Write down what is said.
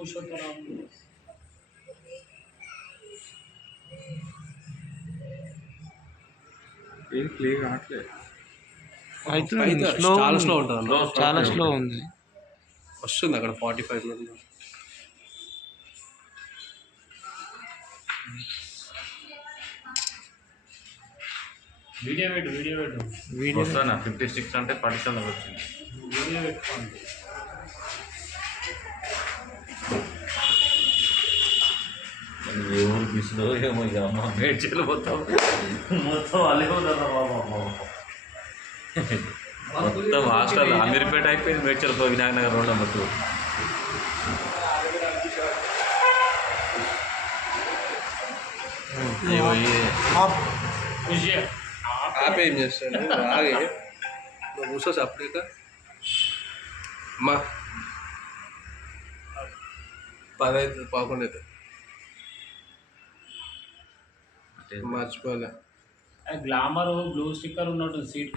Push होता रहा हूँ। ఏం క్లియర్ కావట్లేదు. అయితే స్లో చాలా ఉంది. స్లో ఉంటుంది Slow, చాలా okay, స్లో okay. ఉంది. వస్తుంది అక్కడ 45 నుండి. वीडियो పెట్టు వీడియో వస్తానా 56 అంటే 47 వచ్చింది. వీడియో పెట్టుకోండి. మరి ఏ ఊరు మిస్లో ఏమో ఇక అమ్మ మేడ్చలు మొత్తం అలే ఉన్నారు బాబా. మొత్తం హాస్టల్ అమీర్పేట అయిపోయింది, మేడ్చల్ వినాయక నగర్ రోడ్ మొత్తం. ఆపే ఏం చేస్తాడు ఆగే కూర్చో సపరేక అమ్మా 10 అవుతుంది 11 అవుతుంది మర్చిపోలే. గ్లామర్ బ్లూ స్టిక్కర్ ఉన్నట్టు సీట్